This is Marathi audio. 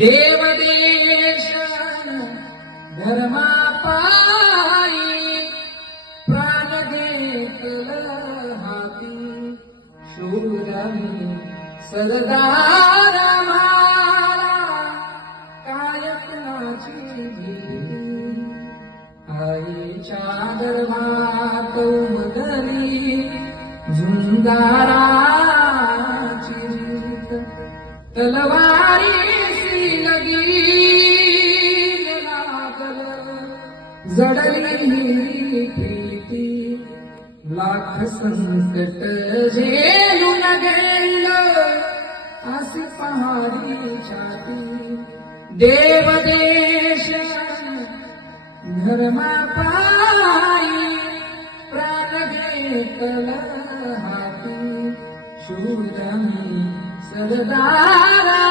देव देश धर्मा पायी प्राण घेतलं हाती शूरमी सरदार म्हारा कायकनाची भीती आईच्या गर्भात उमगली झुंजाराची रीत तलवारीसी लगी लागल जडली प्रीती लाख संकट झेलून गेलं अशी पहाडी छाती देव देश धर्मा पायी प्राण घेतलं हाती शूरमी सरदार